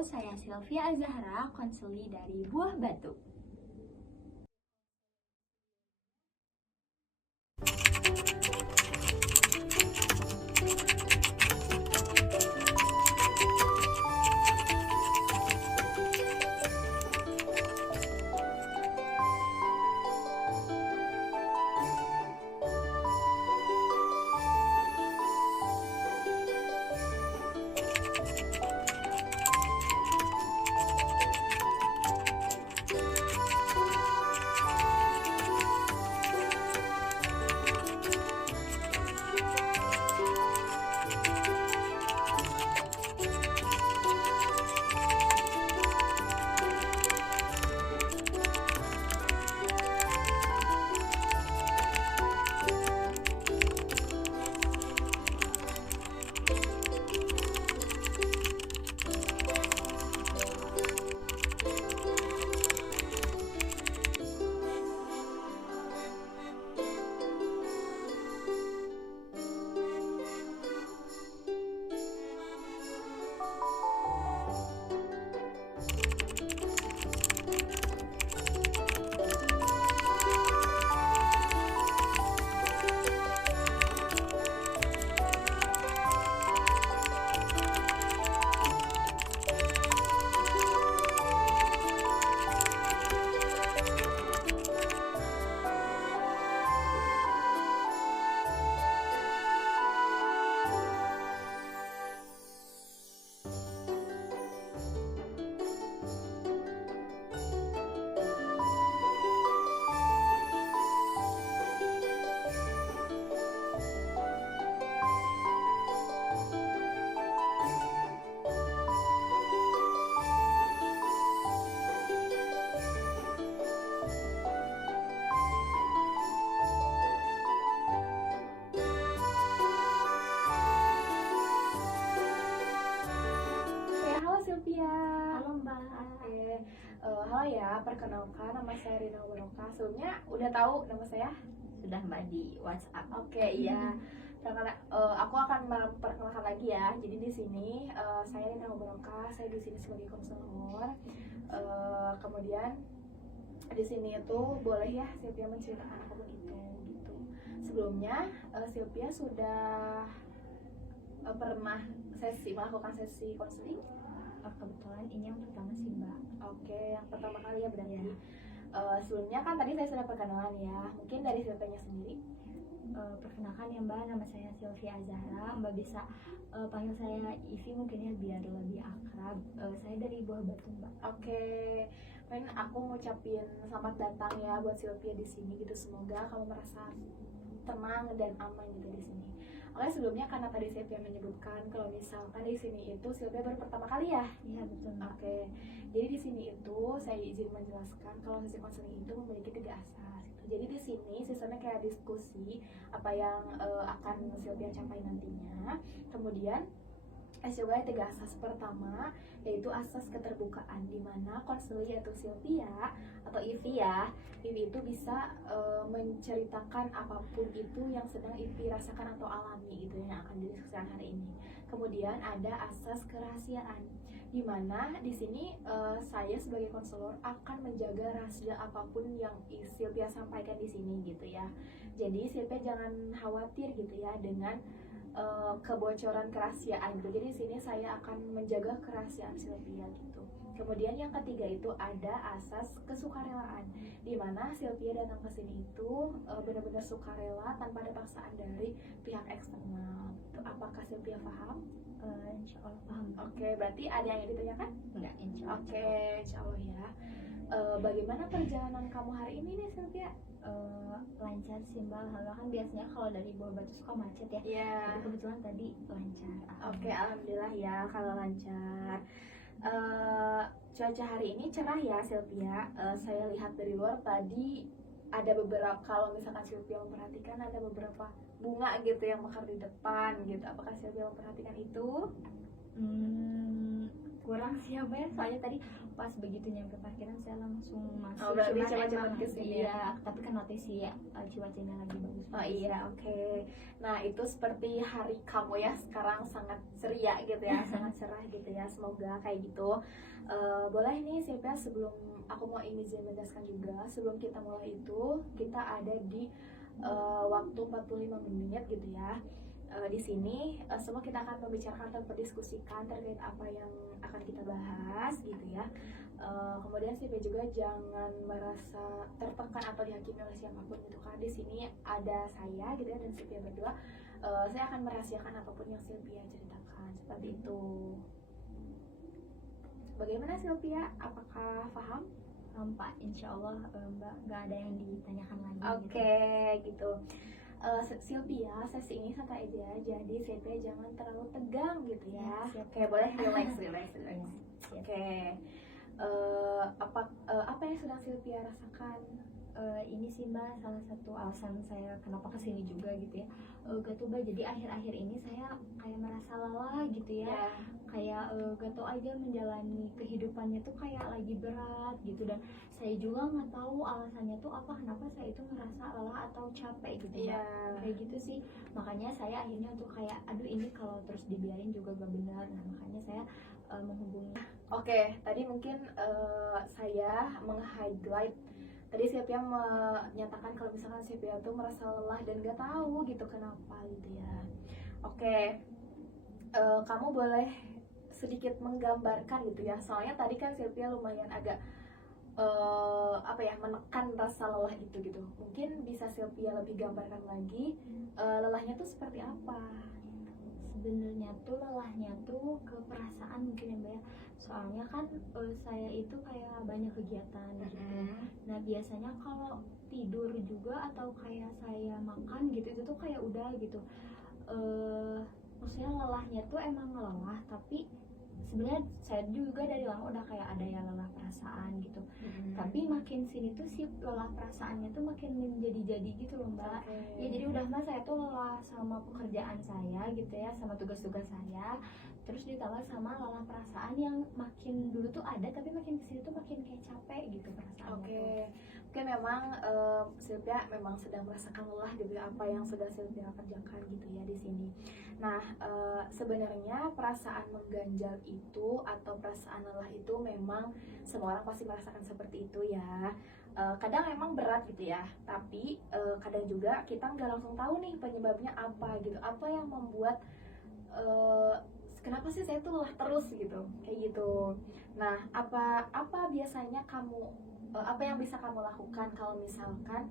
saya Sylvia Azahra, konseli dari Buah Batu. Halo ya, perkenalkan nama saya Rina Waroka. Sebelumnya udah tahu nama saya? Sudah Mbak di WhatsApp. Oke, iya. Aku akan memperkenalkan lagi ya. Jadi di sini saya Rina Waroka. Saya di sini sebagai konselor. Kemudian di sini itu boleh ya Sylvia menceritakan apapun itu gitu. Sebelumnya Sylvia sudah pernah melakukan sesi konseling? Kebetulan ini yang pertama sih Mbak. Oke, yang pertama kali ya berarti. Iya. Sebelumnya kan tadi saya sudah perkenalan ya. Mungkin dari Sylvia sendiri. Perkenalkan ya Mbak, nama saya Sylvia Azahra. Mbak bisa panggil saya Ivi mungkin ya biar lebih akrab. Saya dari Buah Batu Mbak. Oke, Ren, aku ngucapin selamat datang ya buat Sylvia di sini gitu. Semoga kamu merasa tenang dan aman gitu di sini. Oke, sebelumnya karena tadi Sylvia menyebutkan kalau misalkan di sini itu Sylvia baru pertama kali ya. Iya betul Mbak. Oke, jadi di sini itu saya izin menjelaskan kalau sesi konseling itu memiliki 3 asas. Gitu. Jadi di sini sistemnya kayak diskusi apa yang akan Sylvia capai nantinya. Kemudian juga 3 asas. Pertama yaitu asas keterbukaan, di mana konselor atau Sylvia atau Ivi ya, Ivi itu bisa menceritakan apapun itu yang sedang Ivi rasakan atau alami gitu yang akan didiskusikan hari ini. Kemudian ada asas kerahasiaan, di mana di sini saya sebagai konselor akan menjaga rahasia apapun yang Sylvia sampaikan di sini gitu ya. Jadi Sylvia jangan khawatir gitu ya dengan kebocoran kerahasiaan gitu. Jadi di sini saya akan menjaga kerahasiaan Sylvia gitu. Kemudian yang ketiga itu ada asas kesukarelaan, di mana Sylvia datang ke sini itu benar-benar sukarela tanpa ada paksaan dari pihak eksternal. Gitu. Apakah Sylvia paham? Insya Allah paham. Oke, berarti ada yang ditanyakan? Enggak, insya Allah. Oke, insya Allah ya. Bagaimana perjalanan kamu hari ini nih Sylvia? Lancar sih Mbak. Halo, kan biasanya kalau dari Buah Batu suka macet ya. Iya. Jadi kebetulan tadi lancar. Oke, alhamdulillah ya kalau lancar. Cuaca hari ini cerah ya Sylvia. Saya lihat dari luar tadi ada beberapa, kalau misalkan Sylvia memperhatikan ada beberapa bunga gitu yang mekar di depan gitu. Apakah Sylvia memperhatikan itu? Kurang kurang siapa ya, soalnya tadi pas begitu nyampe parkiran saya langsung masuk. Oh, berarti Cuman cepat-cepat emang, kesini iya, tapi kan notice ya cuacanya lagi bagus. Oh iya, oke. Nah, itu seperti hari kamu ya, sekarang sangat ceria gitu ya, sangat cerah gitu ya. Semoga kayak gitu. Boleh nih Silvia, sebelum aku mau izin menjelaskan juga, sebelum kita mulai itu, kita ada di waktu 45 menit gitu ya. Di sini semua kita akan membicarakan atau berdiskusikan terkait apa yang akan kita bahas gitu ya. Kemudian Silvia juga jangan merasa tertekan atau dihakimi oleh siapapun gitu kan. Di sini ada saya gitu ya dan Silvia berdua. Saya akan merahasiakan apapun yang Silvia ceritakan seperti itu. Bagaimana Silvia? Apakah paham? Pak, insya Allah Mbak nggak ada yang ditanyakan lagi. Oke, gitu. Silvia, sesi ini santai aja, jadi Silvia jangan terlalu tegang gitu ya. Siap. Oke, boleh relax. Oke. Apa yang sedang Silvia rasakan? Ini sih Mbak salah satu alasan saya kenapa kesini juga gitu ya. Gak tau Mbak, jadi akhir-akhir ini saya kayak merasa lelah gitu ya. Kayak gak tau aja menjalani kehidupannya tuh kayak lagi berat gitu, dan saya juga nggak tahu alasannya tuh apa, kenapa saya itu ngerasa lelah atau capek gitu Mbak. Kayak gitu sih, makanya saya akhirnya untuk kayak aduh ini kalau terus dibiarin juga gak benar. Nah makanya saya menghubungi. Oke, tadi mungkin saya meng-highlight. Tadi Silvia menyatakan kalau misalkan Silvia tuh merasa lelah dan gak tahu gitu kenapa gitu ya. Oke, kamu boleh sedikit menggambarkan gitu ya. Soalnya tadi kan Silvia lumayan agak menekan rasa lelah itu gitu. Mungkin bisa Silvia lebih gambarkan lagi lelahnya tuh seperti apa? Sebenarnya tuh lelahnya tuh ke perasaan mungkin ya Mbak ya. Soalnya kan saya itu kayak banyak kegiatan gitu. Nah biasanya kalau tidur juga atau kayak saya makan gitu itu tuh kayak udah gitu. Maksudnya lelahnya tuh emang lelah, tapi sebenarnya saya juga dari lama udah kayak ada ya lelah perasaan gitu. Tapi makin sini tuh si lelah perasaannya tuh makin menjadi-jadi gitu loh Mbak. Ya jadi udah Mbak, saya tuh lelah sama pekerjaan saya gitu ya, sama tugas-tugas saya. Terus ditambah sama lelah perasaan yang makin dulu tuh ada, tapi makin kesini tuh makin kayak capek gitu perasaannya. Mungkin memang Silvia memang sedang merasakan lelah gitu ya, apa yang sudah Silvia kerjakan gitu ya di sini. Nah, sebenarnya perasaan mengganjal itu atau perasaan lelah itu memang semua orang pasti merasakan seperti itu ya. Kadang emang berat gitu ya, tapi kadang juga kita nggak langsung tahu nih penyebabnya apa gitu, apa yang membuat kenapa sih saya tuh lelah terus gitu, kayak gitu. Nah, apa biasanya kamu apa yang bisa kamu lakukan kalau misalkan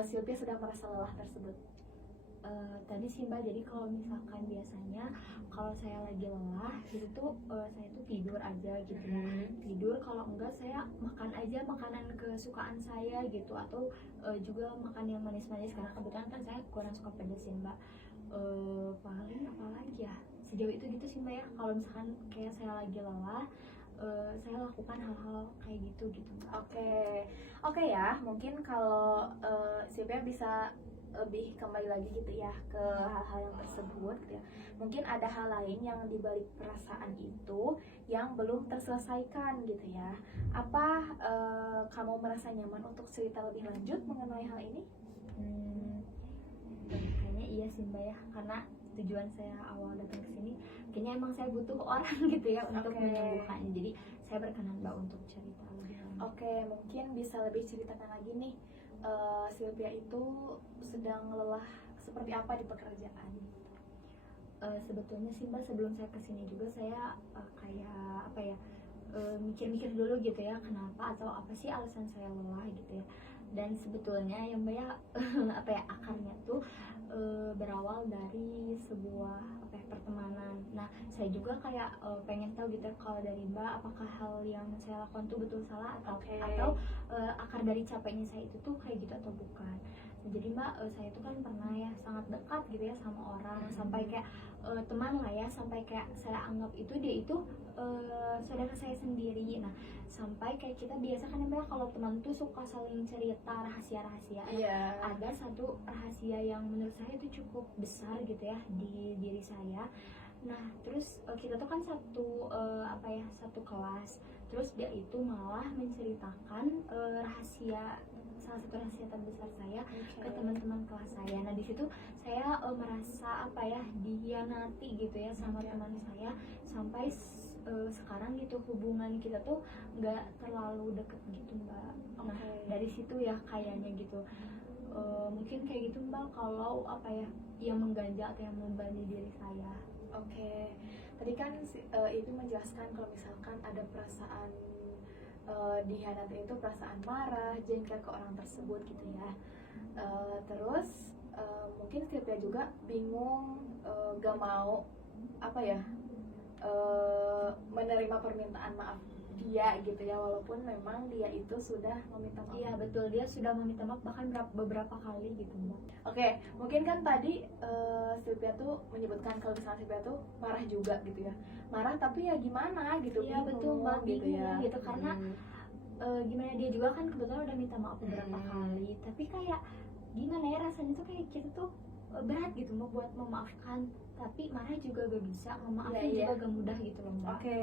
Silvia sedang merasa lelah tersebut? Tadi sih Mbak, jadi kalau misalkan biasanya kalau saya lagi lelah itu tuh saya tuh tidur aja gitu ya. Tidur, kalau enggak saya makan aja makanan kesukaan saya gitu, atau juga makan yang manis-manis karena kebetulan kan saya kurang suka pedas ya Mbak. Paling apa lagi ya, sejauh itu gitu sih Mbak ya. Kalau misalkan kayak saya lagi lelah, saya lakukan hal-hal kayak gitu Mbak. Oke ya, mungkin kalau Silvia bisa lebih kembali lagi gitu ya ke hal-hal yang tersebut gitu ya. Mungkin ada hal lain yang dibalik perasaan itu yang belum terselesaikan gitu ya. Apa kamu merasa nyaman untuk cerita lebih lanjut mengenai hal ini? Kayaknya iya sih Mbak ya, karena tujuan saya awal datang ke sini kayaknya emang saya butuh orang gitu ya untuk menyembuhkannya. Jadi saya berkenan Mbak untuk cerita lebih lanjut. Mungkin bisa lebih ceritakan lagi nih, Silvia itu sedang lelah seperti apa di pekerjaan? Sebetulnya sih Mbak, sebelum saya kesini juga saya kayak apa ya, mikir-mikir dulu gitu ya, kenapa atau apa sih alasan saya lelah gitu ya. Dan sebetulnya yang Mbak ya apa ya, akarnya tuh berawal dari sebuah apa ya, pertemanan. Nah saya juga kayak pengen tahu gitu ya, kalau dari Mbak apakah hal yang saya lakukan tuh betul salah atau akar dari capeknya saya itu tuh kayak gitu atau bukan. Nah, jadi Mbak, saya itu kan pernah ya sangat dekat gitu ya sama orang, sampai kayak teman lah ya, sampai kayak saya anggap itu dia itu saudara saya sendiri. Nah sampai kayak kita biasa kan Mbak, kalau teman tuh suka saling cerita rahasia-rahasia. Ada satu rahasia yang menurut saya itu cukup besar gitu ya di diri saya. Nah terus kita tuh kan satu Terus dia itu malah menceritakan rahasia, salah satu rahasia terbesar saya ke teman-teman kelas saya. Nah di situ saya merasa apa ya, dihianati gitu ya sama teman saya, sampai sekarang gitu hubungan kita tuh nggak terlalu deket gitu Mbak. Nah dari situ ya kayaknya gitu. Mungkin kayak gitu Mbak, kalau apa ya yang mengganjal atau yang membebani diri saya. Oke, tadi kan itu menjelaskan kalau misalkan ada perasaan dihianati itu perasaan marah, jengkel ke orang tersebut gitu ya. Terus mungkin Sylvia juga bingung, gak mau apa ya, menerima permintaan maaf dia gitu ya, walaupun memang dia itu sudah meminta maaf. Iya betul, dia sudah meminta maaf bahkan beberapa kali gitu Mbak. Oke, mungkin kan tadi Sylvia tuh menyebutkan kalau misalnya Sylvia tuh marah juga gitu ya, marah tapi ya gimana gitu. Iya betul Mbak, gitu ya gitu karena gimana, dia juga kan kebetulan udah minta maaf beberapa kali, tapi kayak gimana ya, rasanya tuh kayak kita tuh berat gitu Mbak buat memaafkan, tapi marah juga gak bisa, memaafin juga gak mudah gitu loh Mbak. Oke,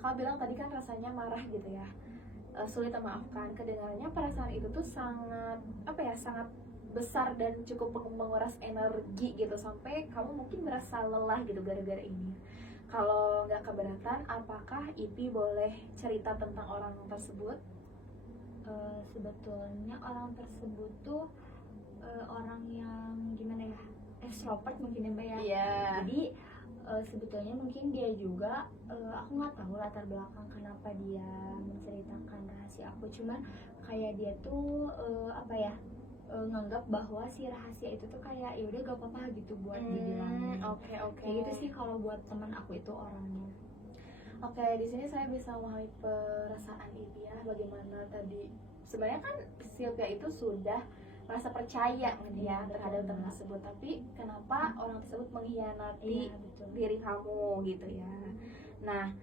kau bilang tadi kan rasanya marah gitu ya, sulit memaafkan. Kedengarannya perasaan itu tuh sangat apa ya, sangat besar dan cukup menguras energi gitu, sampai kamu mungkin merasa lelah gitu gara-gara ini. Kalau nggak keberatan, apakah Ipi boleh cerita tentang orang tersebut? Sebetulnya orang tersebut tuh orang yang gimana ya, extrovert mungkin ya Mbak ya. Iya. Jadi sebetulnya mungkin dia juga, aku nggak tahu latar belakang kenapa dia menceritakan rahasia aku, cuman kayak dia tuh apa ya, nganggap bahwa si rahasia itu tuh kayak ya udah gak apa-apa gitu buat dibilangin. Oke. Kayak gitu sih kalau buat teman aku itu orangnya. Oke, di sini saya bisa memahami perasaan Ipi ya, bagaimana tadi sebenarnya kan Sylvia itu sudah merasa percaya gitu ya terhadap teman tersebut, tapi kenapa orang tersebut mengkhianati diri kamu gitu ya. Nah,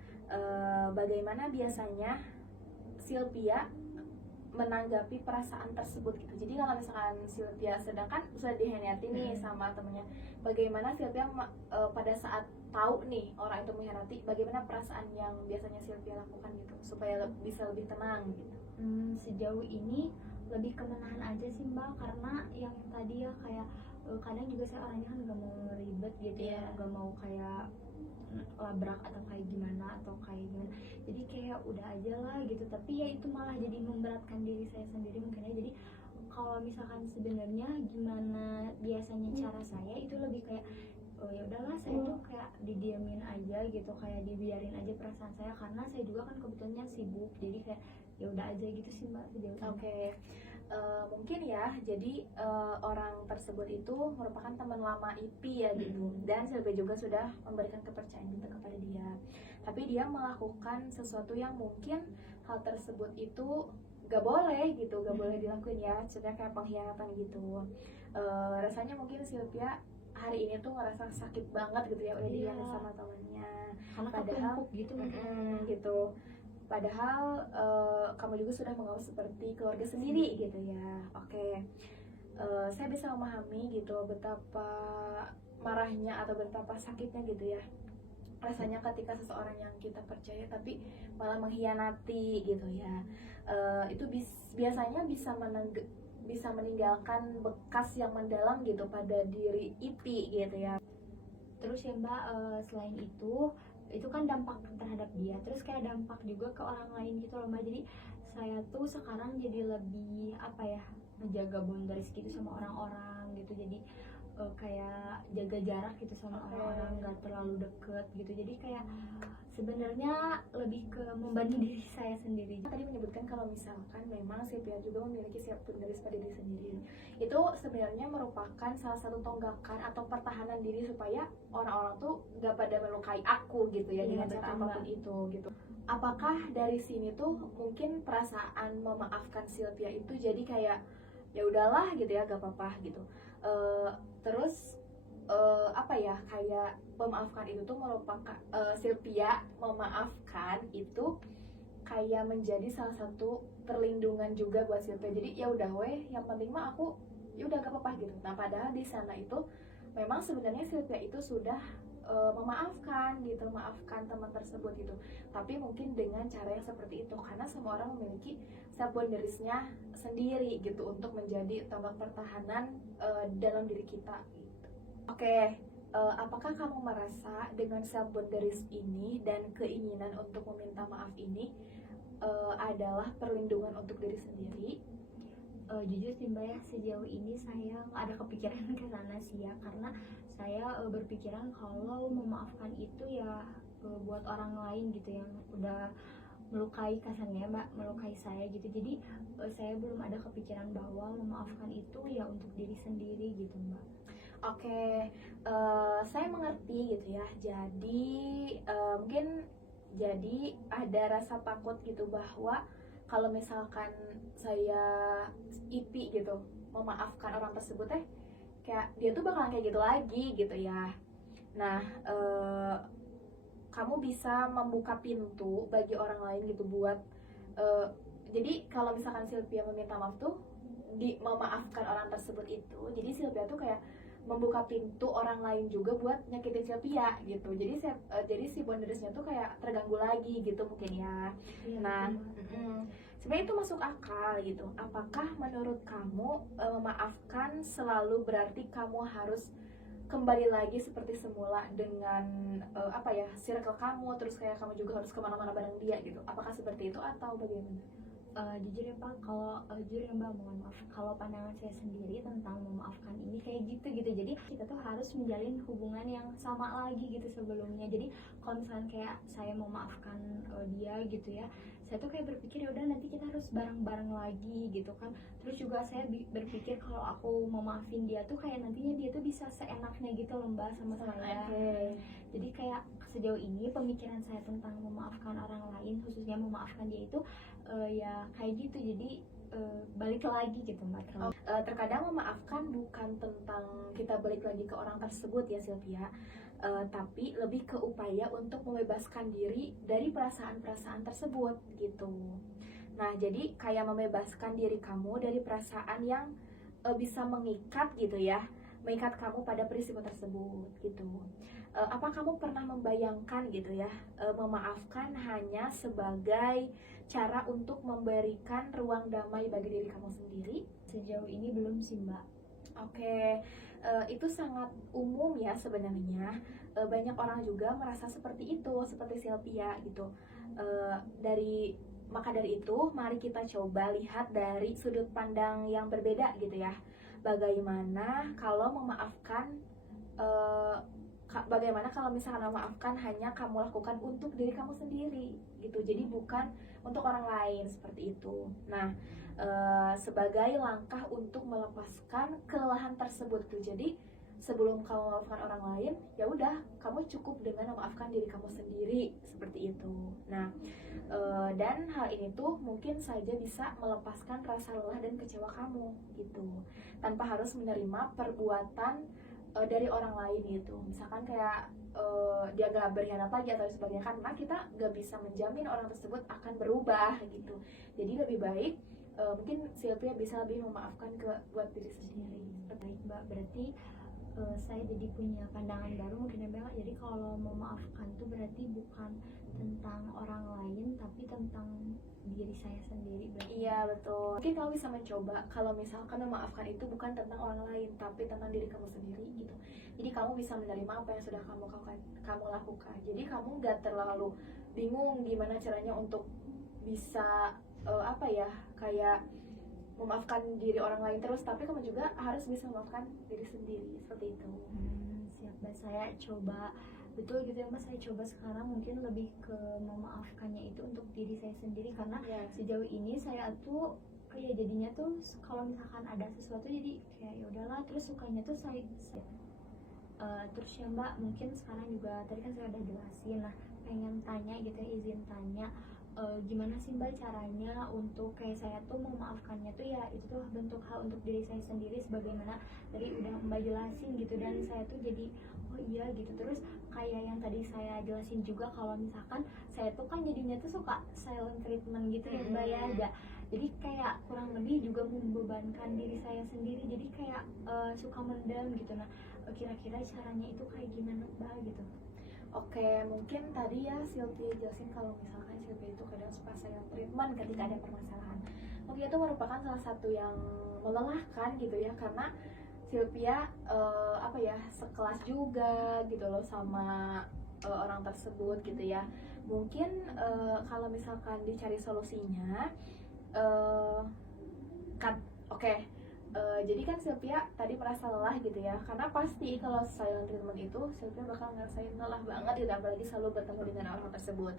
bagaimana biasanya Sylvia menanggapi perasaan tersebut gitu. Jadi kalau misalkan Sylvia sedangkan sudah dikhianati nih sama temennya, bagaimana Sylvia pada saat tahu nih orang itu mengkhianati, bagaimana perasaan yang biasanya Sylvia lakukan gitu supaya bisa lebih tenang gitu? Sejauh ini lebih ke menahan aja sih Mbak, karena yang tadi ya kayak kadang juga saya orangnya kan gak mau ribet gitu ya, gak mau kayak labrak atau kayak gimana, jadi kayak udah aja lah gitu. Tapi ya itu malah jadi memberatkan diri saya sendiri mungkin ya. Jadi kalau misalkan sebenarnya gimana biasanya cara saya itu lebih kayak ya udahlah, saya tuh kayak didiamin aja gitu, kayak dibiarin aja perasaan saya, karena saya juga kan kebetulannya sibuk, jadi kayak ya udah aja gitu sih Mbak sejauh ini. Oke. Mungkin ya, jadi orang tersebut itu merupakan teman lama Ipi ya gitu, dan Sylvia juga sudah memberikan kepercayaan gitu kepada dia, tapi dia melakukan sesuatu yang mungkin hal tersebut itu gak boleh gitu, gak boleh dilakuin ya, contohnya kayak pengkhianatan gitu. Rasanya mungkin Sylvia hari ini tuh ngerasa sakit banget gitu ya, udah dihianati sama temannya, karena padahal ketumpuk gitu gitu. Padahal kamu juga sudah menganggap seperti keluarga sendiri gitu ya. Oke, saya bisa memahami gitu betapa marahnya atau betapa sakitnya gitu ya rasanya ketika seseorang yang kita percaya tapi malah mengkhianati gitu ya. Itu biasanya bisa meninggalkan bekas yang mendalam gitu pada diri Ipi gitu ya. Terus ya Mbak, selain itu kan dampak terhadap dia, terus kayak dampak juga ke orang lain gitu loh Mbak. Jadi saya tuh sekarang jadi lebih apa ya, menjaga boundaries gitu sama orang-orang gitu. Jadi kayak jaga jarak gitu sama orang-orang, nggak terlalu deket gitu. Jadi kayak sebenarnya lebih ke membanding diri saya sendiri. Tadi menyebutkan kalau misalkan memang Sylvia juga memiliki siap boundaries pada diri sendiri, itu sebenarnya merupakan salah satu tonggakan atau pertahanan diri supaya orang-orang tuh nggak pada melukai aku gitu ya, dengan cara apapun itu gitu. Apakah dari sini tuh mungkin perasaan memaafkan Sylvia itu jadi kayak ya udahlah gitu ya, gak apa-apa gitu. Terus apa ya, kayak memaafkan itu tuh merupakan Sylvia memaafkan itu kayak menjadi salah satu perlindungan juga buat Sylvia. Jadi ya udah weh, yang penting mah aku ya udah gak apa-apa gitu. Nah padahal di sana itu memang sebenarnya Sylvia itu sudah memaafkan gitu, memaafkan teman tersebut gitu. Tapi mungkin dengan cara yang seperti itu, karena semua orang memiliki self boundariesnya sendiri gitu untuk menjadi tombak pertahanan dalam diri kita gitu. Oke, apakah kamu merasa dengan self boundaries ini dan keinginan untuk meminta maaf ini adalah perlindungan untuk diri sendiri? Jujur sih Mbak ya, sejauh ini saya nggak ada kepikiran ke sana sih ya, karena saya berpikiran kalau memaafkan itu ya buat orang lain gitu yang udah melukai, kasarnya Mbak, melukai saya gitu. Jadi saya belum ada kepikiran bahwa memaafkan itu ya untuk diri sendiri gitu Mbak. Oke, saya mengerti gitu ya. Jadi mungkin jadi ada rasa takut gitu bahwa kalau misalkan saya ipi gitu memaafkan orang tersebut kayak dia tuh bakalan kayak gitu lagi gitu ya. Nah, kamu bisa membuka pintu bagi orang lain gitu buat jadi kalau misalkan Sylvia meminta maaf tuh memaafkan orang tersebut itu, jadi Sylvia tuh kayak membuka pintu orang lain juga buat nyakitin Sylvia gitu. Jadi si boundariesnya tuh kayak terganggu lagi gitu mungkin ya. Iya, Nah, betul. sebenarnya itu masuk akal gitu. Apakah menurut kamu memaafkan selalu berarti kamu harus kembali lagi seperti semula dengan circle kamu, terus kayak kamu juga harus kemana-mana bareng dia gitu? Apakah seperti itu atau bagaimana? Jujur ya Pak, kalau jujur ya Mbak, mohon maaf, kalau pandangan saya sendiri tentang memaafkan ini kayak gitu. Jadi kita tuh harus menjalin hubungan yang sama lagi gitu sebelumnya. Jadi kalau misalkan kayak saya memaafkan dia gitu ya, saya tuh kayak berpikir ya udah nanti kita harus bareng-bareng lagi gitu kan. Terus juga saya berpikir kalau aku memaafin dia tuh kayak nantinya dia tuh bisa seenaknya gitu loh Mbak sama saya. Oke. Jadi kayak sejauh ini pemikiran saya tentang memaafkan orang lain, khususnya memaafkan dia itu ya kayak gitu. Jadi balik lagi gitu Mbak. Terkadang memaafkan bukan tentang kita balik lagi ke orang tersebut ya Sylvia, tapi lebih ke upaya untuk membebaskan diri dari perasaan-perasaan tersebut gitu. Nah, jadi kayak membebaskan diri kamu dari perasaan yang bisa mengikat gitu ya, mengikat kamu pada peristiwa tersebut gitu. Apa kamu pernah membayangkan gitu ya, memaafkan hanya sebagai cara untuk memberikan ruang damai bagi diri kamu sendiri? Sejauh ini belum sih Mbak. Oke, itu sangat umum ya sebenarnya. Banyak orang juga merasa seperti itu, seperti Sylvia gitu. Maka dari itu, mari kita coba lihat dari sudut pandang yang berbeda gitu ya. Bagaimana kalau bagaimana kalau misalkan memaafkan hanya kamu lakukan untuk diri kamu sendiri gitu. Jadi bukan untuk orang lain seperti itu. Nah, sebagai langkah untuk melepaskan kelelahan tersebut tuh. Jadi sebelum kamu memaafkan orang lain, ya udah kamu cukup dengan memaafkan diri kamu sendiri seperti itu. Nah, dan hal ini tuh mungkin saja bisa melepaskan rasa lelah dan kecewa kamu gitu, tanpa harus menerima perbuatan dari orang lain gitu. Misalkan kayak dia gak berkhianat lagi atau sebagainya, karena kita gak bisa menjamin orang tersebut akan berubah gitu. Jadi lebih baik mungkin Sylvia bisa lebih memaafkan buat diri sendiri. Baik Mbak, berarti saya jadi punya pandangan baru mungkin ya Mbak. Jadi kalau memaafkan tuh berarti bukan tentang orang lain tapi tentang diri saya sendiri berarti. Iya betul. Mungkin kamu bisa mencoba kalau misalkan memaafkan itu bukan tentang orang lain tapi tentang diri kamu sendiri gitu. Jadi kamu bisa menerima apa yang sudah kamu lakukan. Jadi kamu gak terlalu bingung gimana caranya untuk bisa kayak memaafkan diri orang lain terus, tapi kamu juga harus bisa memaafkan diri sendiri seperti itu. Siap Mbak, saya coba betul gitu ya Mbak, saya coba sekarang mungkin lebih ke memaafkannya itu untuk diri saya sendiri, karena sejauh ini saya tuh kayak jadinya tuh kalau misalkan ada sesuatu jadi kayak ya udahlah, terus sukanya tuh saya terus ya Mbak, mungkin sekarang juga tadi kan saya udah jelasin, nah pengen tanya gitu ya, izin tanya gimana sih Mbak caranya untuk kayak saya tuh memaafkannya tuh ya itu tuh bentuk hal untuk diri saya sendiri sebagaimana tadi udah Mbak jelasin gitu, dan saya tuh jadi oh iya gitu. Terus kayak yang tadi saya jelasin juga kalau misalkan saya tuh kan jadinya tuh suka silent treatment gitu ya Mbak ya, jadi kayak kurang lebih juga membebankan diri saya sendiri, jadi kayak suka mendem gitu. Nah kira-kira caranya itu kayak gimana Mbak gitu. Oke, mungkin tadi ya Sylvia jelasin kalau misalkan Sylvia itu kadang suka silent treatment ketika ada permasalahan. Mungkin itu merupakan salah satu yang melelahkan gitu ya, karena Sylvia apa ya, sekelas juga gitu loh sama orang tersebut gitu ya. Mungkin kalau misalkan dicari solusinya, eh, kan oke. Jadi kan Sylvia tadi merasa lelah gitu ya, karena pasti kalau silent treatment itu Sylvia bakal ngerasain lelah banget gitu, apalagi selalu bertemu dengan orang tersebut.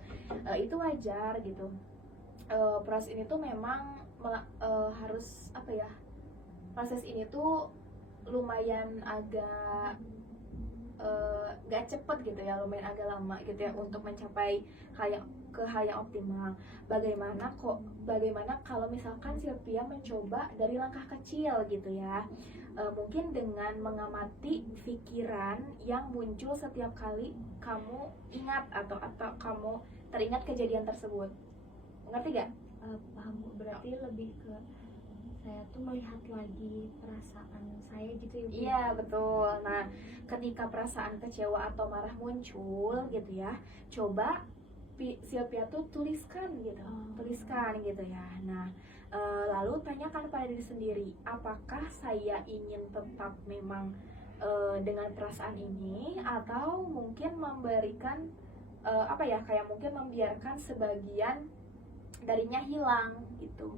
Itu wajar gitu. Proses ini tuh memang harus apa ya, proses ini tuh lumayan agak gak cepet gitu ya, lumayan agak lama gitu ya untuk mencapai hal yang optimal. Bagaimana kalau misalkan Sylvia mencoba dari langkah kecil gitu ya, mungkin dengan mengamati pikiran yang muncul setiap kali kamu ingat atau kamu teringat kejadian tersebut. Ngerti gak? Paham Bu. Berarti lebih ke saya tuh melihat lagi perasaan saya gitu ya Bu. Iya betul. Nah, ketika perasaan kecewa atau marah muncul gitu ya, coba Sylvia tuh tuliskan gitu, tuliskan gitu ya. Nah, lalu tanyakan pada diri sendiri, apakah saya ingin tetap memang dengan perasaan ini, atau mungkin memberikan apa ya, kayak mungkin membiarkan sebagian darinya hilang gitu.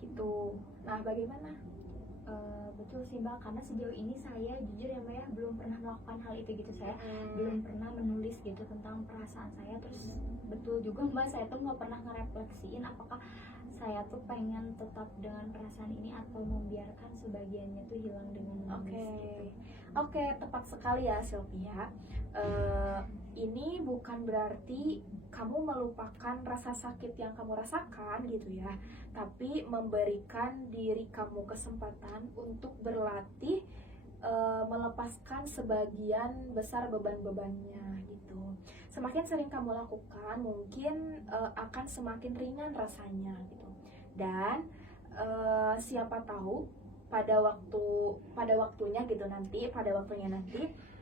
Gitu. Nah, bagaimana? Betul sih Mbak, karena sejauh ini saya jujur ya Mbak ya belum pernah melakukan hal itu gitu. Saya belum pernah menulis gitu tentang perasaan saya. Terus betul juga Mbak, saya tuh nggak pernah ngerefleksiin apakah saya tuh pengen tetap dengan perasaan ini atau membiarkan sebagiannya tuh hilang dengan menulis gitu. Oke, tepat sekali ya Sylvia. Ini bukan berarti kamu melupakan rasa sakit yang kamu rasakan gitu ya, tapi memberikan diri kamu kesempatan untuk berlatih melepaskan sebagian besar beban-bebannya gitu. Semakin sering kamu lakukan, mungkin akan semakin ringan rasanya gitu. Dan siapa tahu pada waktunya nanti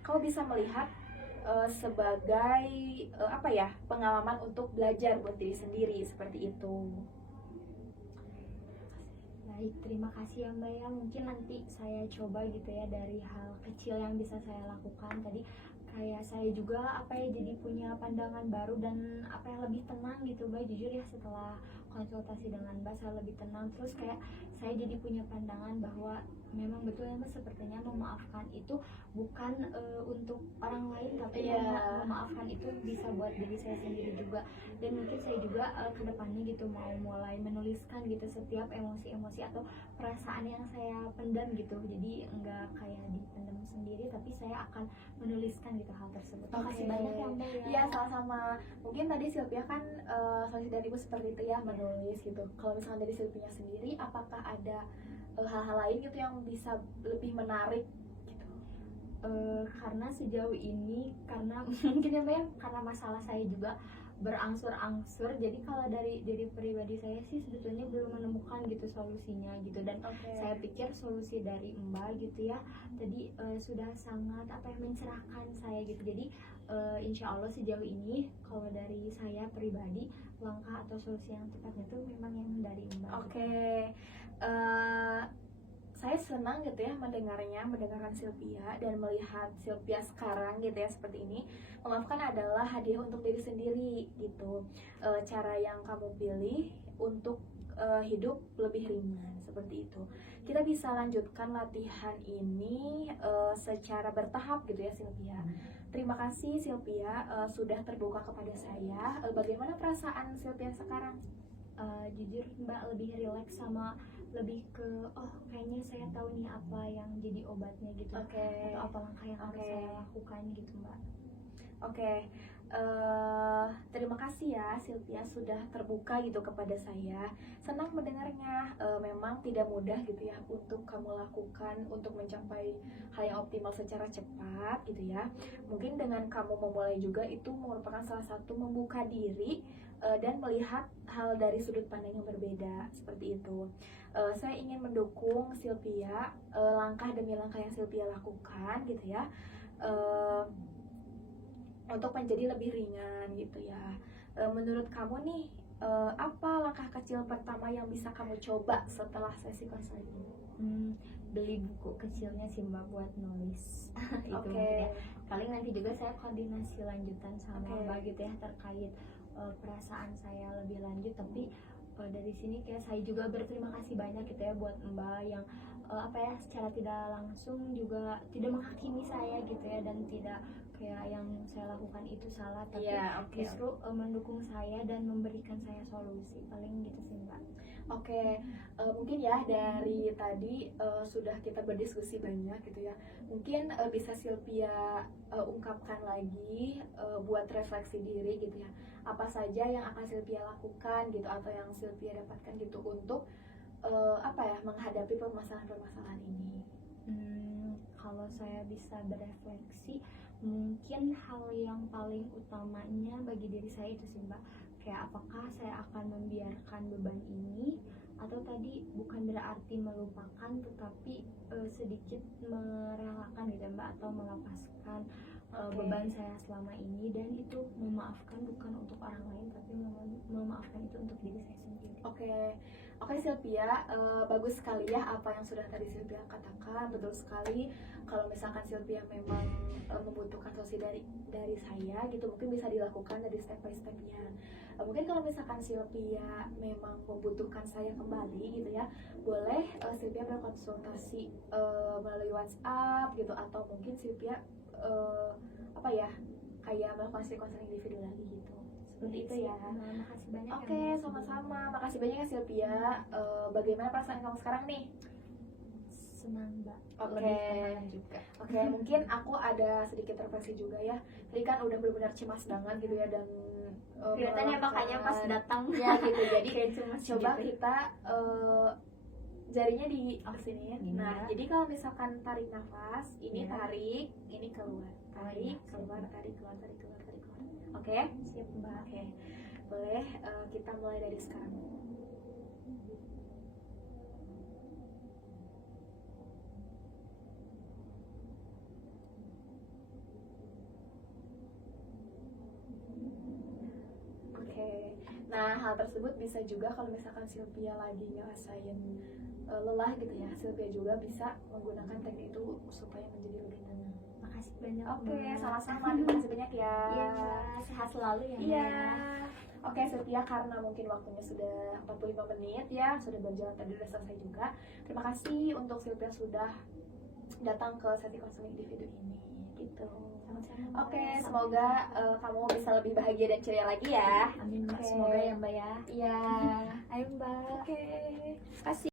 kamu bisa melihat sebagai apa ya, pengalaman untuk belajar buat diri sendiri seperti itu. Baik, terima kasih ya Mbak ya. Mungkin nanti saya coba gitu ya dari hal kecil yang bisa saya lakukan. Tadi kayak saya juga apa ya, jadi punya pandangan baru dan apa yang lebih tenang gitu Mbak. Jujur ya, setelah konsultasi dengan Mbak saya lebih tenang. Terus kayak saya jadi punya pandangan bahwa memang betul ya Mbak, sepertinya memaafkan itu bukan untuk orang lain, tapi memaafkan itu bisa buat diri saya sendiri juga. Dan mungkin saya juga kedepannya gitu mau mulai menuliskan gitu setiap emosi-emosi atau perasaan yang saya pendam gitu. Jadi enggak kayak dipendam sendiri, tapi saya akan menuliskan gitu hal tersebut. Terima kasih banyak ya Mbak ya. Iya, sama-sama. Mungkin tadi Sylvia kan solusi dari ibu seperti itu ya, menulis gitu. Kalau misalnya dari Sylvia sendiri, apakah ada hal-hal lain gitu yang bisa lebih menarik gitu? Karena sejauh ini, karena mungkin ya Mbak ya, karena masalah saya juga berangsur-angsur, jadi kalau dari pribadi saya sih sebetulnya belum menemukan gitu solusinya gitu. Dan saya pikir solusi dari Mbak gitu ya tadi sudah sangat apa ya, mencerahkan saya gitu. Jadi insya Allah sejauh ini kalau dari saya pribadi, langkah atau solusi yang tepatnya itu memang yang dari Mbak. Saya senang gitu ya mendengarkan Sylvia dan melihat Sylvia sekarang gitu ya seperti ini. Memaafkan adalah hadiah untuk diri sendiri gitu. Cara yang kamu pilih untuk hidup lebih ringan seperti itu. Kita bisa lanjutkan latihan ini secara bertahap gitu ya Sylvia. Terima kasih Sylvia sudah terbuka kepada saya. Bagaimana perasaan Sylvia sekarang? Jujur Mbak lebih rileks, sama lebih ke kayaknya saya tahu nih apa yang jadi obatnya gitu, atau apa langkah yang harus saya lakukan gitu Mbak. Terima kasih ya Sylvia sudah terbuka gitu kepada saya. Senang mendengarnya. Memang tidak mudah gitu ya untuk kamu lakukan untuk mencapai hal yang optimal secara cepat gitu ya. Mungkin dengan kamu memulai juga itu merupakan salah satu membuka diri dan melihat hal dari sudut pandang yang berbeda seperti itu. Saya ingin mendukung Sylvia, langkah demi langkah yang Sylvia lakukan gitu ya, untuk menjadi lebih ringan gitu ya. Menurut kamu nih, apa langkah kecil pertama yang bisa kamu coba setelah sesi konseling ini? Beli buku kecilnya sih Mbak buat nulis. Itu Oke. mungkin ya. Paling nanti juga saya koordinasi lanjutan sama Oke. Mbak gitu ya terkait perasaan saya lebih lanjut. Tapi dari sini kayak saya juga berterima kasih banyak gitu ya buat Mbak yang secara tidak langsung juga tidak menghakimi saya gitu ya, dan tidak kayak yang saya lakukan itu salah, tapi Iya, oke. justru mendukung saya dan memberikan saya solusi. Paling gitu sih Mbak. Oke, mungkin ya dari tadi sudah kita berdiskusi banyak gitu ya. Mungkin bisa Sylvia ungkapkan lagi buat refleksi diri gitu ya. Apa saja yang akan Sylvia lakukan gitu, atau yang Sylvia dapatkan gitu untuk menghadapi permasalahan-permasalahan ini. Kalau saya bisa berefleksi, mungkin hal yang paling utamanya bagi diri saya itu sih Mbak, kayak apakah saya akan membiarkan beban ini, atau tadi bukan berarti melupakan tetapi sedikit merelakan gitu ya Mbak, atau melepaskan Oke. beban saya selama ini, dan itu memaafkan bukan untuk orang lain tapi memaafkan itu untuk diri saya sendiri. Oke Sylvia, bagus sekali ya apa yang sudah tadi Sylvia katakan, betul sekali. Kalau misalkan Sylvia memang membutuhkan solusi dari saya gitu, mungkin bisa dilakukan dari step by stepnya. Mungkin kalau misalkan Sylvia memang membutuhkan saya kembali gitu ya, boleh Sylvia berkonsultasi melalui WhatsApp gitu, atau mungkin Sylvia kayak melakukan konseling individu lagi gitu. Seperti itu ya. Nah, makasih banyak Oke, ya, Mbak. sama-sama. Makasih banyak ya Sylvia. Bagaimana perasaan kamu sekarang nih? Senang Mbak. Oke. Lebih tenang juga. Oke, mungkin aku ada sedikit refleksi juga ya. Tadi kan udah benar-benar cemas banget gitu ya, dan Kelihatannya makanya pas datang ya gitu. Jadi kayak cemas coba gitu. kita jarinya di sini. Gini Nah, ya. jadi kalau misalkan tarik nafas, ini Ya. tarik, ini keluar. Tarik, iya, keluar, siap. tarik, keluar, tarik, keluar, tarik, keluar. Oke? Siap Mbak. Oke. Boleh kita mulai dari sekarang. Oke. Nah, hal tersebut bisa juga kalau misalkan Sylvia lagi ngerasain lelah gitu ya, Sylvia juga bisa menggunakan teknik itu supaya menjadi lebih tenang. Makasih banyak Oke, Mbak. sama-sama. Terima kasih banyak ya. Iya Mbak, sehat selalu ya Mbak. Iya. Oke Sylvia, karena mungkin waktunya sudah 45 menit ya, sudah berjalan tadi, sudah selesai juga. Terima kasih untuk Sylvia sudah datang ke sesi konseling individu ini gitu. Sama-sama, Mbak. Oke, semoga kamu bisa lebih bahagia dan ceria lagi ya. Amin Mbak, Oke. semoga ya Mbak ya. Iya. Ayo Mbak. Oke. Kasih.